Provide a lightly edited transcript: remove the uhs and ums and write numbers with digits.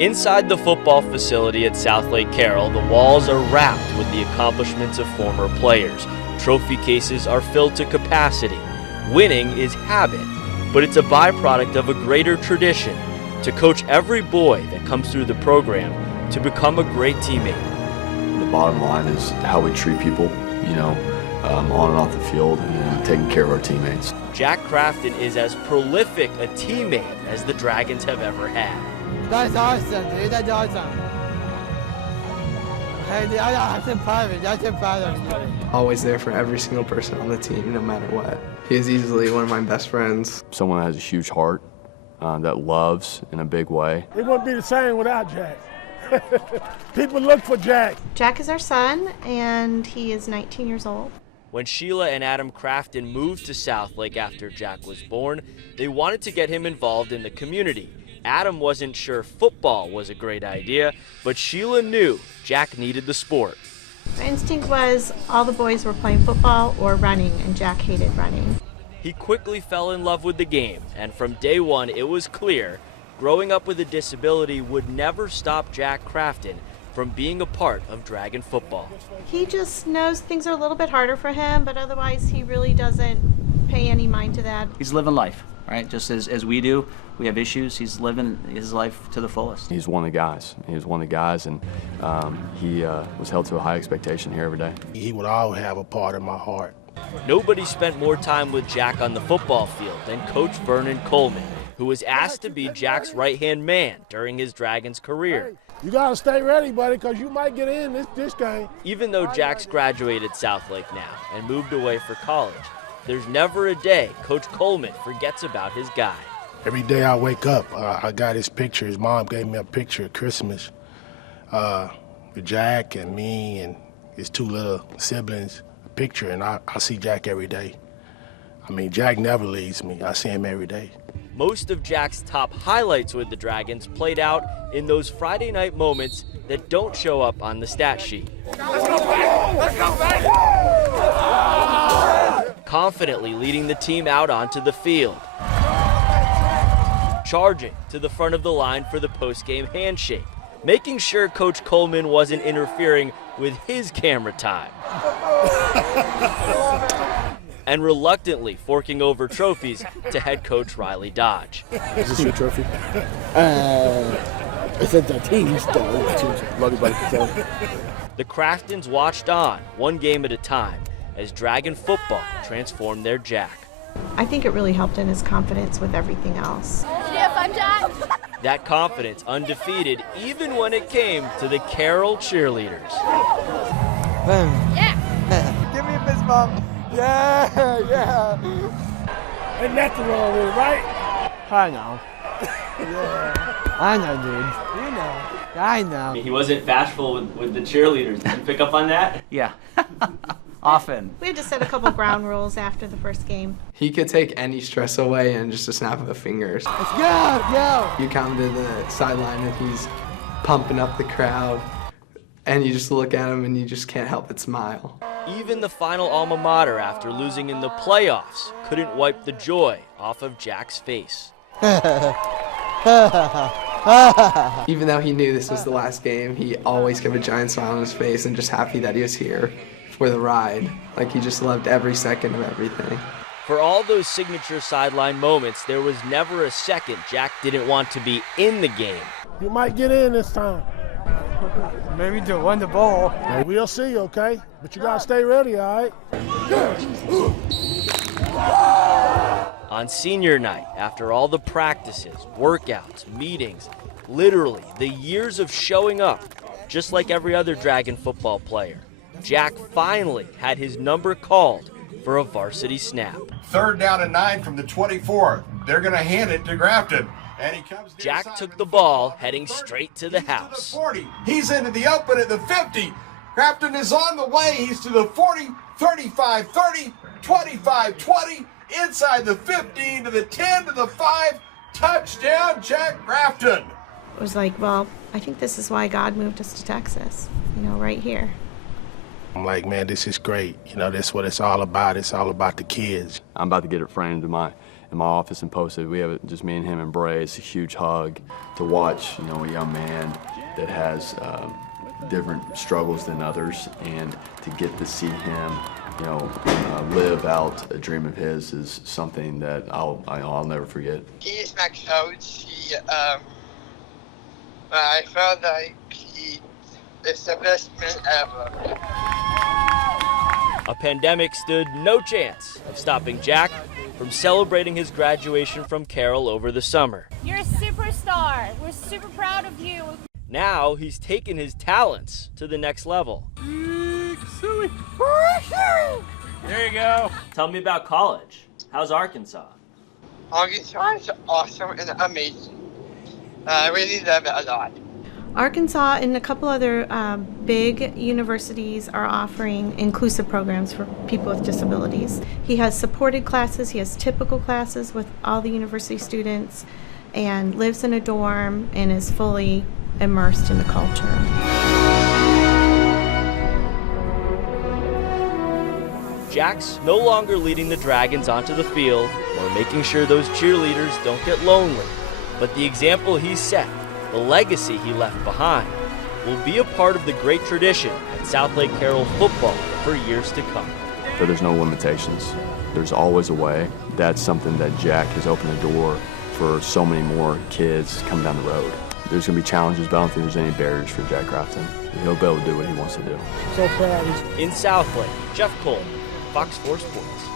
Inside the football facility at Southlake Carroll, the walls are wrapped with the accomplishments of former players. Trophy cases are filled to capacity. Winning is habit, but it's a byproduct of a greater tradition to coach every boy that comes through the program to become a great teammate. The bottom line is how we treat people, on and off the field, and taking care of our teammates. Jack Crafton is as prolific a teammate as the Dragons have ever had. That's awesome, dude. That's awesome. Hey, I'm so proud of you. I'm so proud of you. Always there for every single person on the team, no matter what. He is easily one of my best friends. Someone that has a huge heart, that loves in a big way. It wouldn't be the same without Jack. People look for Jack. Jack is our son, and he is 19 years old. When Sheila and Adam Crafton moved to Southlake after Jack was born, they wanted to get him involved in the community. Adam wasn't sure football was a great idea, but Sheila knew Jack needed the sport. My instinct was all the boys were playing football or running, and Jack hated running. He quickly fell in love with the game, and from day one it was clear growing up with a disability would never stop Jack Crafton from being a part of Dragon football. He just knows things are a little bit harder for him, but otherwise he really doesn't pay any mind to that. He's living life, right? Just as we do. We have issues. He's living his life to the fullest. He's one of the guys. He was one of the guys, and he was held to a high expectation here every day. He would always have a part in my heart. Nobody spent more time with Jack on the football field than Coach Vernon Coleman, who was asked to be Jack's right-hand man during his Dragons career. You gotta stay ready, buddy, because you might get in this game. Even though Jack's graduated Southlake now and moved away for college, there's never a day Coach Coleman forgets about his guy. Every day I wake up, I got his picture. His mom gave me a picture at Christmas with Jack and me and his two little siblings, a picture, and I see Jack every day. I mean, Jack never leaves me. I see him every day. Most of Jack's top highlights with the Dragons played out in those Friday night moments that don't show up on the stat sheet. Let's go back! Let's go back! Confidently leading the team out onto the field. Charging to the front of the line for the post-game handshake, making sure Coach Coleman wasn't interfering with his camera time. And reluctantly forking over trophies to head coach Riley Dodge. Is this your trophy? It's at the team's Love you, buddy. The Craftons watched on, one game at a time, as Dragon football transformed their Jack. I think it really helped in his confidence with everything else. Did you have fun, Jack? That confidence undefeated even when it came to the Carroll cheerleaders. Yeah. Give me a fist bump. Yeah. Ain't nothing wrong with it, right? I know. Yeah. I know, dude. You know. I know. He wasn't bashful with the cheerleaders. Did you pick up on that? Yeah, often. We had to set a couple ground rules after the first game. He could take any stress away in just a snap of the fingers. Let's go. You come to the sideline and he's pumping up the crowd, and you just look at him and you just can't help but smile. Even the final alma mater after losing in the playoffs couldn't wipe the joy off of Jack's face. Even though he knew this was the last game, he always kept a giant smile on his face and just happy that he was here for the ride. Like, he just loved every second of everything. For all those signature sideline moments, there was never a second Jack didn't want to be in the game. You might get in this time. Maybe to win the ball. We'll see, okay? But you gotta stay ready, all right? On senior night, after all the practices, workouts, meetings, literally the years of showing up, just like every other Dragon football player, Jack finally had his number called for a varsity snap. 3rd down and 9 from the 24. They're going to hand it to Crafton. And he comes Jack took the ball, heading straight to the house. 40. He's into the open at the 50. Crafton is on the way. He's to the 40, 35, 30, 25, 20, inside the 15, to the 10, to the 5. Touchdown, Jack Crafton. It was like, well, I think this is why God moved us to Texas, right here. I'm like, man, this is great. This is what it's all about. It's all about the kids. I'm about to get it framed in my office and posted. We have just me and him embrace, a huge hug. To watch, you know, a young man that has different struggles than others, and to get to see him, you know, live out a dream of his is something that I'll never forget. He is my coach. I felt like he is the best man ever. A pandemic stood no chance of stopping Jack from celebrating his graduation from Carroll over the summer. You're a superstar. We're super proud of you. Now he's taken his talents to the next level. There you go. Tell me about college. How's Arkansas? Arkansas is awesome and amazing. I really love it a lot. Arkansas and a couple other big universities are offering inclusive programs for people with disabilities. He has supported classes, he has typical classes with all the university students, and lives in a dorm and is fully immersed in the culture. Jack's no longer leading the Dragons onto the field or making sure those cheerleaders don't get lonely, but the example he set, the legacy he left behind, will be a part of the great tradition at Southlake Carroll football for years to come. So there's no limitations. There's always a way. That's something that Jack has opened the door for so many more kids coming down the road. There's going to be challenges, but I don't think there's any barriers for Jack Crafton. He'll be able to do what he wants to do. So proud. In Southlake, Jeff Coleman, Fox 4 Sports.